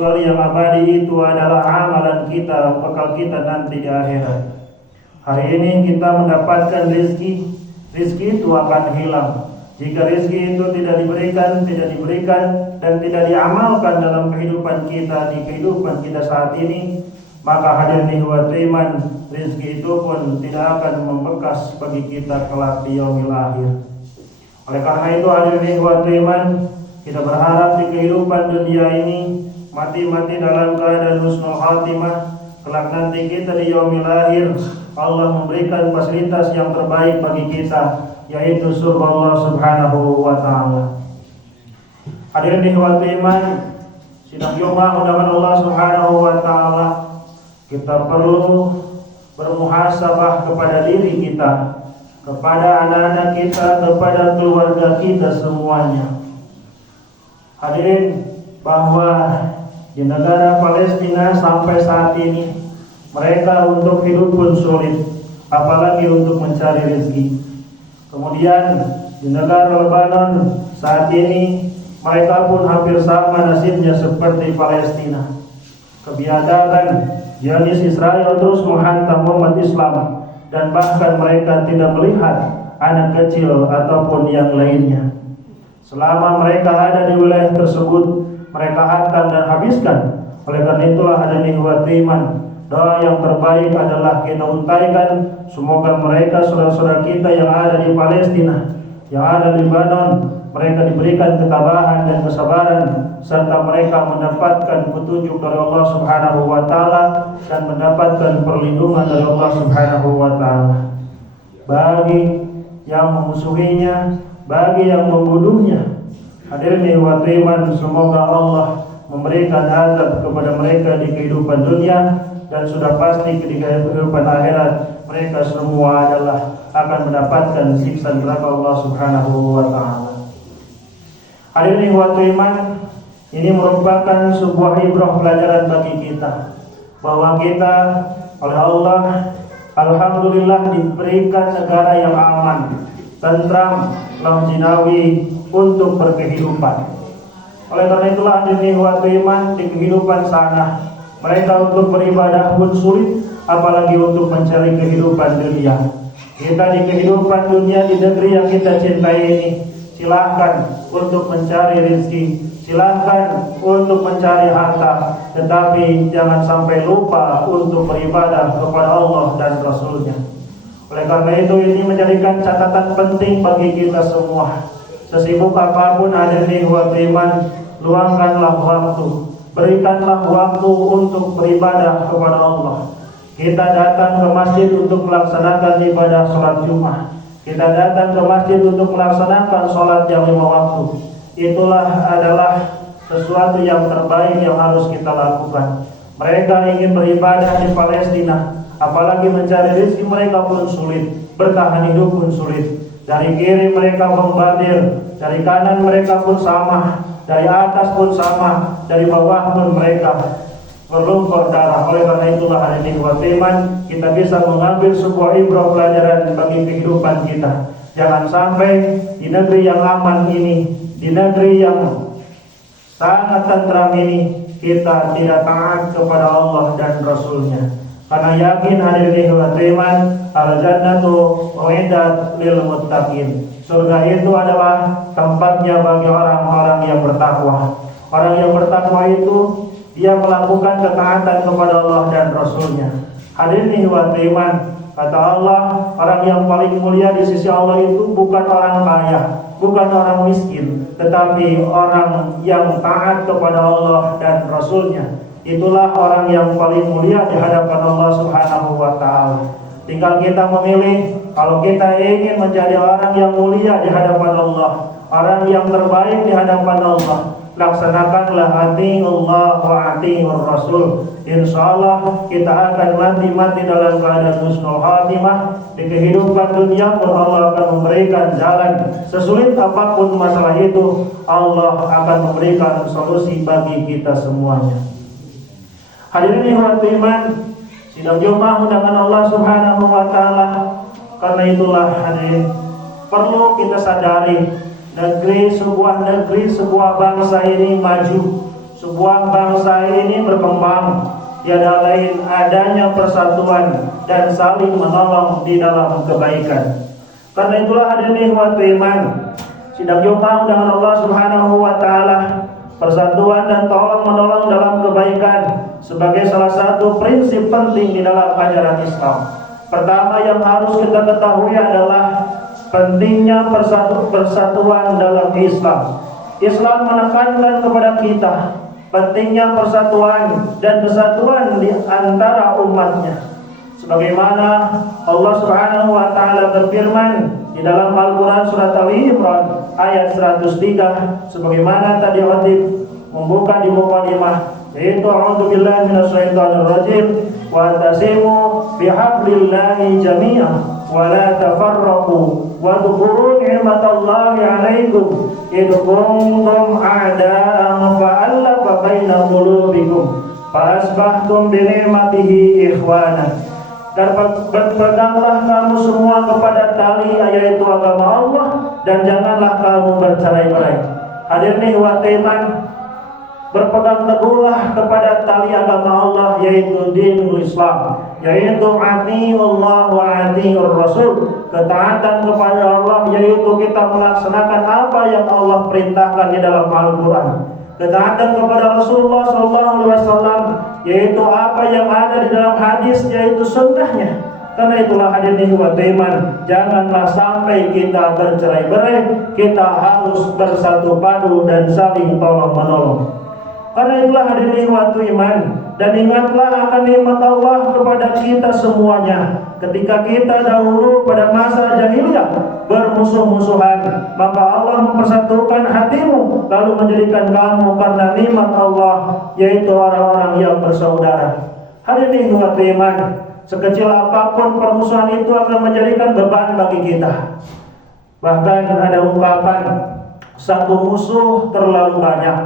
kecuali yang abadi itu adalah amalan kita, bekal kita nanti di akhirat. Hari ini kita mendapatkan rezeki itu akan hilang. Jika rezeki itu tidak diberikan dan tidak diamalkan dalam kehidupan kita, di kehidupan kita saat ini, maka hadirin ikhwat iman, rezeki itu pun tidak akan membekas bagi kita kelak di yaumil akhir. Oleh karena itu hadirin ikhwat iman, kita berharap di kehidupan dunia ini mati dalam keadaan husnul khatimah. Kelak nanti kita di yaumil akhir, Allah memberikan fasilitas yang terbaik bagi kita, yaitu surga Allah Subhanahu wa taala. Hadirin ikhwat iman, sidang Jumat undangan Allah Subhanahu wa taala, kita perlu bermuhasabah kepada diri kita, kepada anak-anak kita, kepada keluarga kita semuanya. Hadirin, bahwa di negara Palestina sampai saat ini mereka untuk hidup pun sulit, apalagi untuk mencari rezeki. Kemudian di negara Lebanon saat ini mereka pun hampir sama nasibnya seperti Palestina. Kebiadaban Zionis Israel terus menghantam umat Islam, dan bahkan mereka tidak melihat anak kecil ataupun yang lainnya. Selama mereka ada di wilayah tersebut, mereka hantam dan habiskan. Oleh karena itulah hadirin ikhwat iman, doa yang terbaik adalah kita untaikan semoga mereka saudara-saudara kita yang ada di Palestina, yang ada di Lebanon, mereka diberikan ketabahan dan kesabaran, serta mereka mendapatkan petunjuk dari Allah Subhanahu wa taala dan mendapatkan perlindungan dari Allah Subhanahu wa taala. Bagi yang memusuhinya, bagi yang membunuhnya, hadirin ikhwat iman, semoga Allah memberikan azab kepada mereka di kehidupan dunia, dan sudah pasti ketika kehidupan akhirat mereka semua adalah akan mendapatkan siksa neraka Allah Subhanahu wa taala. Hadirin ikhwat iman, ini merupakan sebuah ibrah pelajaran bagi kita, bahwa kita oleh Allah alhamdulillah diberikan negara yang aman, tentram, lamjinawi untuk berkehidupan. Oleh karena itulah hadirin ikhwat iman, di kehidupan sana mereka untuk beribadah pun sulit, apalagi untuk mencari kehidupan dunia. Kita di kehidupan dunia, di negeri yang kita cintai ini, silahkan untuk mencari rezeki, silahkan untuk mencari harta, tetapi jangan sampai lupa untuk beribadah kepada Allah dan Rasulnya. Oleh karena itu ini menjadikan catatan penting bagi kita semua. Sesibuk apapun hadirin ikhwat iman, luangkanlah waktu, berikanlah waktu untuk beribadah kepada Allah. Kita datang ke masjid untuk melaksanakan ibadah sholat Jumat. Kita datang ke masjid untuk melaksanakan sholat yang 5 waktu. Itulah adalah sesuatu yang terbaik yang harus kita lakukan. Mereka ingin beribadah di Palestina, apalagi mencari rezeki mereka pun sulit, bertahan hidup pun sulit. Dari kiri mereka bombardir, dari kanan mereka pun sama, dari atas pun sama, dari bawah pun mereka berlumpur darah. Oleh karena itulah hadirin ikhwat iman, kita bisa mengambil sebuah ibrah pelajaran bagi kehidupan kita. Jangan sampai di negeri yang aman ini, di negeri yang sangat tentram ini, kita tidak taat kepada Allah dan Rasulnya. Karena yakin hadirin ikhwat iman, al-jannatu uiddat lil muttaqin. Surga itu adalah tempatnya bagi orang-orang yang bertakwa. Orang yang bertakwa itu dia melakukan ketaatan kepada Allah dan Rasulnya. Hadirin ikhwat iman, kata Allah, orang yang paling mulia di sisi Allah itu bukan orang kaya, bukan orang miskin, tetapi orang yang taat kepada Allah dan Rasulnya. Itulah orang yang paling mulia di hadapan Allah Subhanahu wa taala. Tinggal kita memilih, kalau kita ingin menjadi orang yang mulia di hadapan Allah, orang yang terbaik di hadapan Allah, laksanakanlah ati Allah wa ati Rasul. Insyaallah kita akan mati dalam keadaan husnul khatimah. Di kehidupan dunia pun Allah akan memberikan jalan. Sesulit apapun masalah itu, Allah akan memberikan solusi bagi kita semuanya. Hadirin ikhwat iman, sidang Jumat undangan Allah Subhanahu wa taala. Karena itulah hadirin, perlu kita sadari, sebuah negeri, sebuah bangsa ini maju, sebuah bangsa ini berkembang tiada lain adanya persatuan dan saling menolong di dalam kebaikan. Karena itulah hadirin ikhwat iman, sidang Jumat dengan Allah Subhanahu wa taala, persatuan dan tolong menolong dalam kebaikan sebagai salah satu prinsip penting di dalam ajaran Islam. Pertama yang harus kita ketahui adalah pentingnya persatuan dalam Islam. Islam menekankan kepada kita pentingnya persatuan dan kesatuan di antara umatnya. Sebagaimana Allah Subhanahu wa taala berfirman di dalam Al-Qur'an surat Ali Imran ayat 103, sebagaimana tadi Khatib membuka di mukadimah, yaitu a'udzubillahi minasyaitonir rajim wa tasimu bihablillahi jami'an wa la tafarraqu wa dhkuru ni'matallahi 'alaikum id kuntum a'da'an fa'alafa baina qulubikum fa asbahtum bi ni'matihi ikhwana. Dan berpeganglah kamu semua kepada tali, yaitu agama Allah, dan janganlah kamu bercerai-berai. Hadirin ikhwat iman, berpegang teguhlah kepada tali agama Allah, yaitu dinul Islam, yaitu atiullah wa atiur rasul, ketaatan kepada Allah, yaitu kita melaksanakan apa yang Allah perintahkan di dalam Al-Quran. Ketaatan kepada Rasulullah SAW, yaitu apa yang ada di dalam hadis, yaitu sunnahnya. Karena itulah hadirin ikhwat iman, janganlah sampai kita bercerai-berai, kita harus bersatu padu dan saling tolong menolong. Karena itulah hadirin ikhwat iman, dan ingatlah akan nikmat Allah kepada kita semuanya. Ketika kita dahulu pada masa jahiliyah bermusuh-musuhan, maka Allah mempersatukan hatimu, lalu menjadikan kamu karena nikmat Allah, yaitu orang-orang yang bersaudara. Hadirin ikhwat iman, sekecil apapun permusuhan itu akan menjadikan beban bagi kita. Bahkan ada ungkapan, satu musuh terlalu banyak,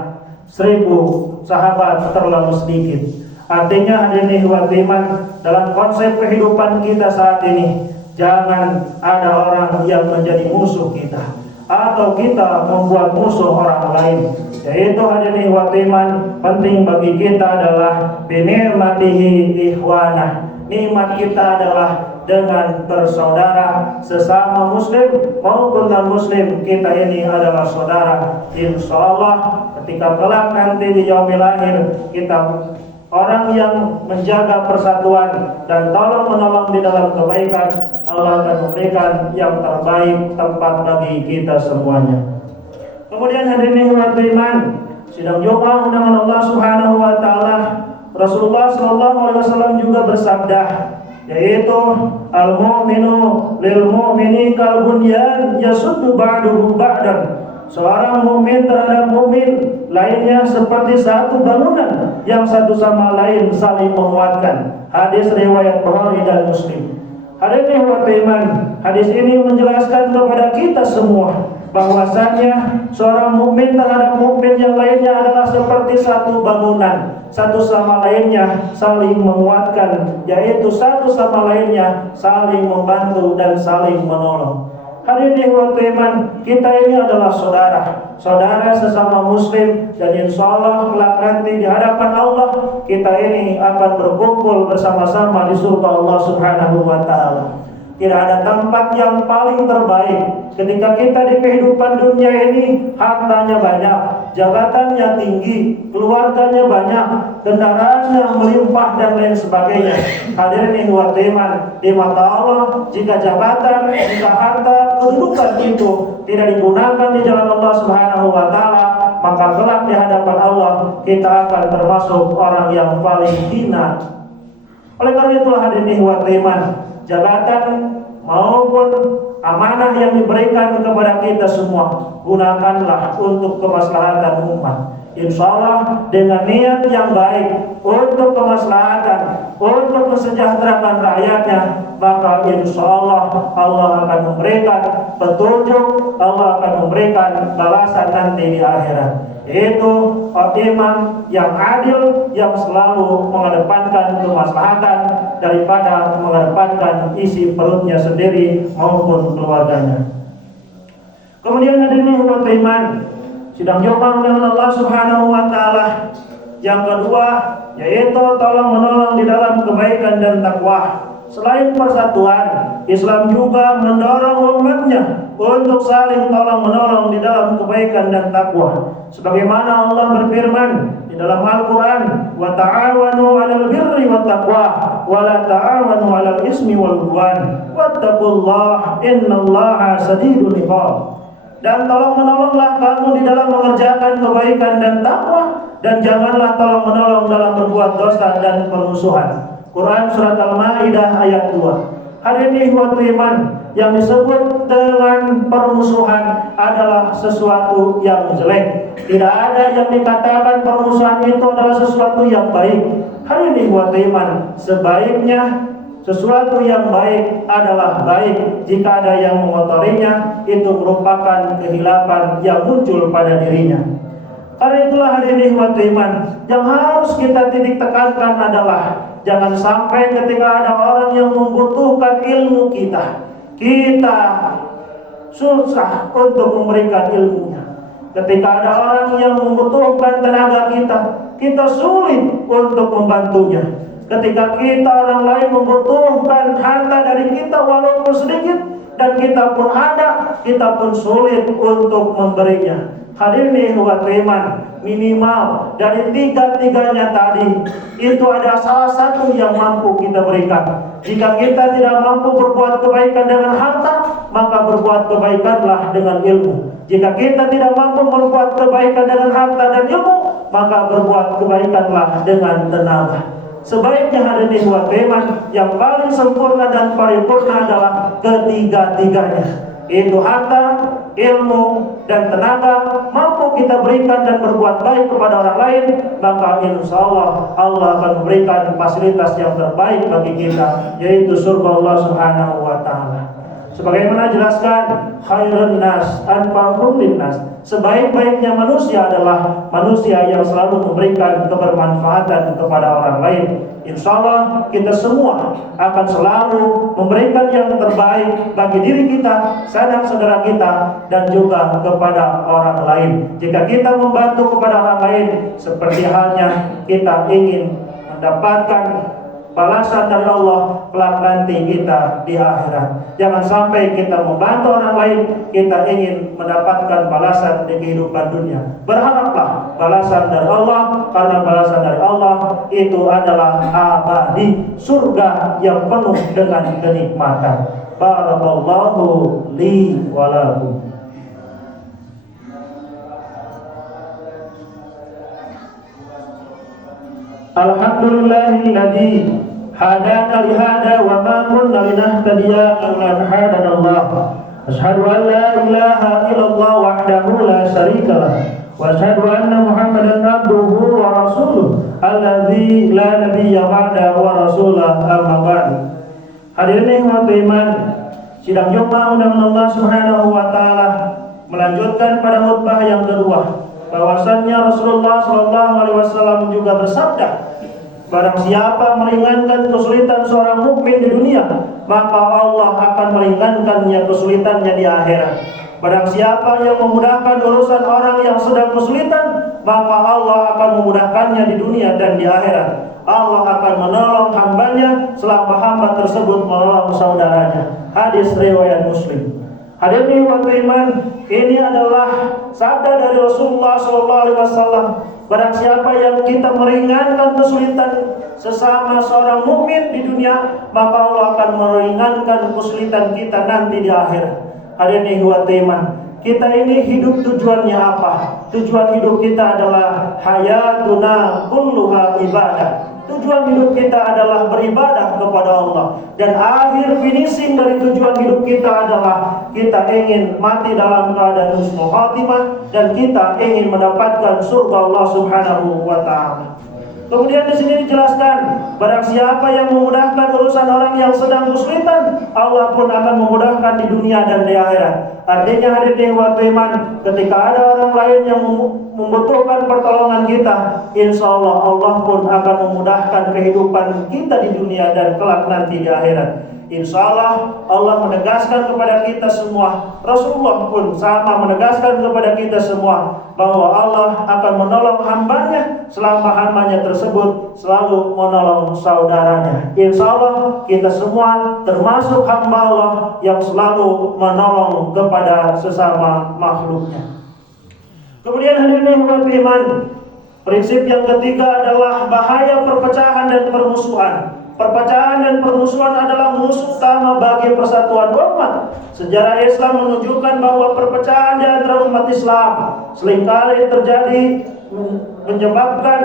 1000 sahabat terlalu sedikit. Artinya hadirin ikhwat iman, dalam konsep kehidupan kita saat ini, jangan ada orang yang menjadi musuh kita atau kita membuat musuh orang lain. Yaitu hadirin ikhwat iman, penting bagi kita adalah binikmatihi ikhwanah. Nikmat kita adalah dengan bersaudara sesama muslim maupun non muslim, kita ini adalah saudara. Insyaallah ketika kelak nanti di yaumil akhir, kita orang yang menjaga persatuan dan tolong menolong di dalam kebaikan, Allah akan memberikan yang terbaik tempat bagi kita semuanya. Kemudian hadirin ikhwat iman, sidang Jumat dengan Allah Subhanahu wa taala, Rasulullah SAW juga bersabda, yaitu al-mu'minu lil mu'mini kal bunyan yasuddu ba'duhu ba'dan. Seorang mukmin terhadap mukmin lainnya seperti satu bangunan yang satu sama lain saling menguatkan. Hadis riwayat Bukhari dan Muslim. Hadirin ikhwat iman, hadis ini menjelaskan kepada kita semua bahwasanya seorang mukmin terhadap mukmin yang lainnya adalah seperti satu bangunan, satu sama lainnya saling menguatkan, yaitu satu sama lainnya saling membantu dan saling menolong. Hadirin ikhwat iman, kita ini adalah saudara sesama muslim, dan insyaallah kelak nanti di hadapan Allah kita ini akan berkumpul bersama-sama di surga Allah Subhanahu wa taala. Tidak ada tempat yang paling terbaik ketika kita di kehidupan dunia ini, hartanya banyak, jabatannya tinggi, keluarganya banyak, kendaraannya melimpah dan lain sebagainya. Hadirin ikhwat iman, di mata Allah, jika jabatan, jika harta, kedudukan itu tidak digunakan di jalan Allah Subhanahu wa taala, maka kelak di hadapan Allah kita akan termasuk orang yang paling hina. Oleh karena itulah hadirin ikhwat iman, jabatan maupun amanah yang diberikan kepada kita semua, gunakanlah untuk kemaslahatan umat. Insyaallah dengan niat yang baik untuk kemaslahatan, untuk mensejahterakan rakyatnya, maka insyaallah Allah akan memberikan petunjuk, Allah akan memberikan balasan nanti di akhirat. Yaitu imam yang adil, yang selalu mengedepankan kemaslahatan daripada mengedepankan isi perutnya sendiri maupun keluarganya. Kemudian hadirin ikhwat iman, sidang Jumat dengan Allah Subhanahu wa taala, Yang kedua, yaitu tolong menolong di dalam kebaikan dan takwa. Selain persatuan, Islam juga mendorong umatnya untuk saling tolong menolong di dalam kebaikan dan takwa. Sebagaimana Allah berfirman di dalam Al-Quran, wa ta'awanu 'alal birri wat taqwa wa la ta'awanu 'alal ismi wal 'udwan wattaqullaha innallaha shadidul 'iqab. Dan tolong menolonglah kamu di dalam mengerjakan kebaikan dan takwa, dan janganlah tolong menolong dalam berbuat dosa dan permusuhan. Quran surat Al-Maidah ayat 2. Hadirin ikhwatul iman, yang disebut dengan permusuhan adalah sesuatu yang jelek. Tidak ada yang dikatakan permusuhan itu adalah sesuatu yang baik. Hadirin ikhwatul iman, sebaiknya sesuatu yang baik adalah baik. Jika ada yang mengotorinya, itu merupakan kehilapan yang muncul pada dirinya. Karena itulah hadirin ikhwatul iman, yang harus kita titik tekankan adalah jangan sampai ketika ada orang yang membutuhkan ilmu kita susah untuk memberikan ilmunya. Ketika ada orang yang membutuhkan tenaga kita sulit untuk membantunya. Ketika orang lain membutuhkan harta dari kita walaupun sedikit, dan kita pun ada, kita pun sulit untuk memberinya. Hadirin ikhwatul iman, minimal dari tiga-tiganya tadi itu ada salah satu yang mampu kita berikan. Jika kita tidak mampu berbuat kebaikan dengan harta, maka berbuat kebaikanlah dengan ilmu. Jika kita tidak mampu berbuat kebaikan dengan harta dan ilmu, maka berbuat kebaikanlah dengan tenaga. Sebaiknya hadirin ikhwatul iman, yang paling sempurna dan paripurna adalah ketiga-tiganya. Itu harta, ilmu, dan tenaga mampu kita berikan dan berbuat baik kepada orang lain, maka insya Allah akan memberikan fasilitas yang terbaik bagi kita, yaitu surga Allah Subhanahu wa Ta'ala. Sebagaimana jelaskan, khairun nas anfa'uhum linnas, sebaik-baiknya manusia adalah manusia yang selalu memberikan kebermanfaatan kepada orang lain. Insya Allah kita semua akan selalu memberikan yang terbaik bagi diri kita, sanak saudara kita, dan juga kepada orang lain. Jika kita membantu kepada orang lain, seperti halnya kita ingin mendapatkan balasan dari Allah kelak nanti kita di akhirat. Jangan sampai kita membantu orang lain, kita ingin mendapatkan balasan di kehidupan dunia. Berharaplah balasan dari Allah, karena balasan dari Allah itu adalah abadi, surga yang penuh dengan kenikmatan. Barakallahu li wa lakum. Alhamdulillahilladzi hadana li hada wa ma kunna linahtadiya lawla an hadana Allah. Asyhadu an la ilaha illallah wahdahu la syarika lah, wa asyhadu anna Muhammadan abduhu wa rasuluh alladzi la nabiyya ba'da wa rasulah amma ba'd. Hadirin ikhwatul iman, sidang Jumat undang Allah Subhanahu wa Ta'ala melanjutkan pada khutbah yang kedua, bahwasannya Rasulullah SAW juga bersabda, barang siapa meringankan kesulitan seorang mukmin di dunia, maka Allah akan meringankannya kesulitannya di akhirat. Barang siapa yang memudahkan urusan orang yang sedang kesulitan, maka Allah akan memudahkannya di dunia dan di akhirat. Allah akan menolong hambanya selama hamba tersebut menolong saudaranya. Hadis riwayat Muslim. Hadirin ikhwatul iman, ini adalah sabda dari Rasulullah SAW. Barang siapa yang kita meringankan kesulitan sesama seorang mukmin di dunia, maka Allah akan meringankan kesulitan kita nanti di akhirat. Hadirin ikhwatul iman, kita ini hidup tujuannya apa? Tujuan hidup kita adalah hayatuna kulluha ibadah. Tujuan hidup kita adalah beribadah kepada Allah. Dan akhir finishing dari tujuan hidup kita adalah kita ingin mati dalam keadaan husnul khatimah, dan kita ingin mendapatkan surga Allah Subhanahu wa Ta'ala. Kemudian di sini dijelaskan, barang siapa yang memudahkan urusan orang yang sedang kesulitan, Allah pun akan memudahkan di dunia dan di akhirat. Artinya hadirin ikhwatul iman, ketika ada orang lain yang membutuhkan pertolongan kita, insya Allah Allah pun akan memudahkan kehidupan kita di dunia dan kelak nanti di akhirat. Insya Allah menegaskan kepada kita semua, Rasulullah pun sama menegaskan kepada kita semua bahwa Allah akan menolong hambanya selama hambanya tersebut selalu menolong saudaranya. Insya Allah kita semua termasuk hamba Allah yang selalu menolong kepada sesama makhluknya. Kemudian hadirin umat iman, prinsip yang ketiga adalah bahaya perpecahan dan permusuhan. Perpecahan dan permusuhan adalah musuh utama bagi persatuan umat. Sejarah Islam menunjukkan bahwa perpecahan di antara umat Islam seringkali terjadi menyebabkan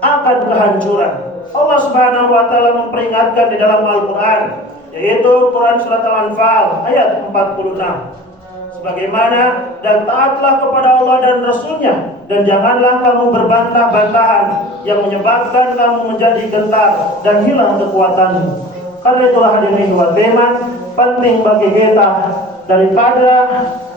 akan kehancuran. Allah Subhanahu wa taala memperingatkan di dalam Al-Qur'an, yaitu Quran surat Al-Anfal ayat 46. Sebagaimana, dan taatlah kepada Allah dan Rasulnya, dan janganlah kamu berbantah-bantahan yang menyebabkan kamu menjadi gentar dan hilang kekuatanmu. Karena itulah hadirin wa iman, penting bagi kita daripada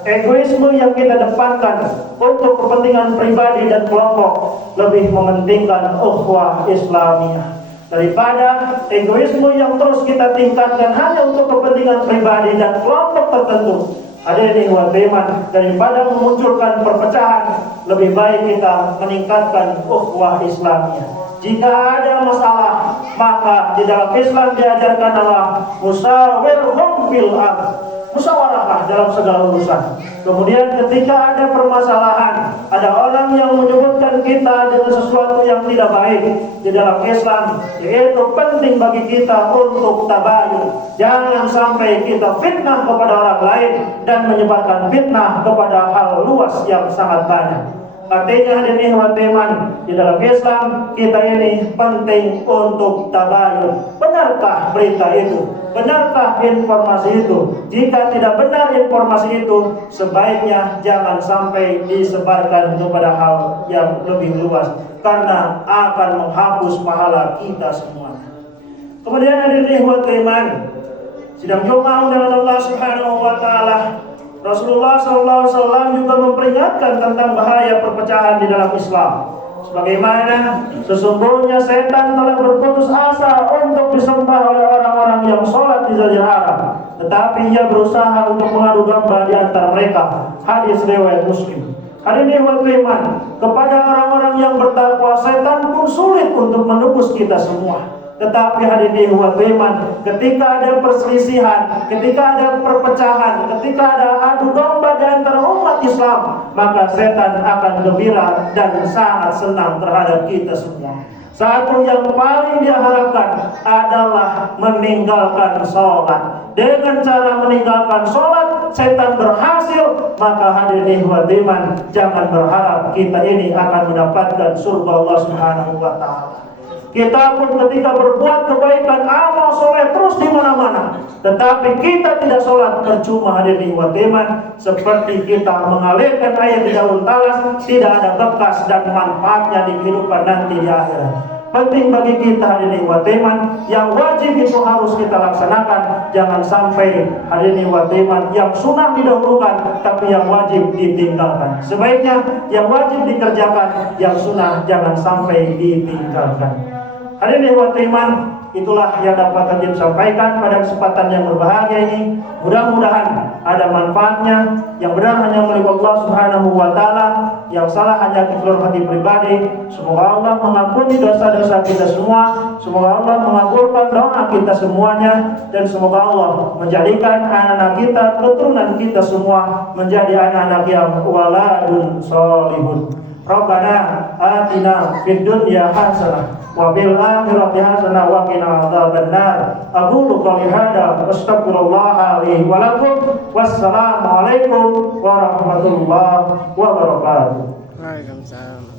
egoisme yang kita depankan untuk kepentingan pribadi dan kelompok, lebih mementingkan ukhuwah Islamiyah. Daripada egoisme yang terus kita tingkatkan hanya untuk kepentingan pribadi dan kelompok tertentu, hadirin wa iman, daripada memunculkan perpecahan, lebih baik kita meningkatkan ukhuwah Islamiyah. Jika ada masalah, maka di dalam Islam diajarkan Allah musawirhum fil ardh, musyawarah dalam segala urusan. Kemudian ketika ada permasalahan, ada orang yang menyebutkan kita dengan sesuatu yang tidak baik di dalam Islam, yaitu penting bagi kita untuk tabayun. Jangan sampai kita fitnah kepada orang lain dan menyebarkan fitnah kepada hal luas yang sangat banyak. Artinya hadirin wa iman, di dalam Islam kita ini penting untuk tabayun. Benarkah berita itu? Benarkah informasi itu? Jika tidak benar informasi itu, sebaiknya jangan sampai disebarkan kepada hal yang lebih luas, karena akan menghapus pahala kita semua. Kemudian hadirin wa iman, sidang Jumat dengan Allah Subhanahu wa taala, Rasulullah SAW juga memperingatkan tentang bahaya perpecahan di dalam Islam. Sebagaimana sesungguhnya setan telah berputus asa untuk disembah oleh orang-orang yang sholat di Jazirah Arab, tetapi ia berusaha untuk mengadu domba di antara mereka. Hadis riwayat Muslim. Hadirin wa iman, kepada orang-orang yang bertakwa, setan pun sulit untuk menembus kita semua. Tetapi hadirin wa iman, ketika ada perselisihan, ketika ada perpecahan, ketika ada adu domba di antara umat Islam, maka setan akan gembira dan sangat senang terhadap kita semua. Satu yang paling dia harapkan adalah meninggalkan sholat. Dengan cara meninggalkan sholat, setan berhasil. Maka hadirin wa iman, jangan berharap kita ini akan mendapatkan surga Allah Subhanahu wa taala. Kita pun ketika berbuat kebaikan, amal soleh terus di mana-mana, tetapi kita tidak sholat, percuma hadirin wa iman. Seperti kita mengalirkan air di daun talas, tidak ada bekas dan manfaatnya di kehidupan nanti di akhirat. Penting bagi kita hadirin wa iman, yang wajib itu harus kita laksanakan. Jangan sampai hadirin wa iman, yang sunnah didahulukan tapi yang wajib ditinggalkan. Sebaiknya yang wajib dikerjakan, yang sunnah jangan sampai ditinggalkan. Hadirin wa iman, itulah yang dapat kami sampaikan pada kesempatan yang berbahagia ini. Mudah-mudahan ada manfaatnya. Yang benar hanya milik Allah Subhanahu wa taala, yang salah hanya kekeluar hati pribadi. Semoga Allah mengampuni dosa-dosa kita semua. Semoga Allah mengabulkan doa kita semuanya, dan semoga Allah menjadikan anak-anak kita, keturunan kita semua menjadi anak-anak yang waladun sholihun. Rabbana atina fid dunya hasanah wa fil akhirati hasanah wa qina adzabannar. Aqulu qouli hadza wa astaghfirullah li wa lakum. Wassalamu alaikum warahmatullahi wabarakatuh. Waalaikumsalam.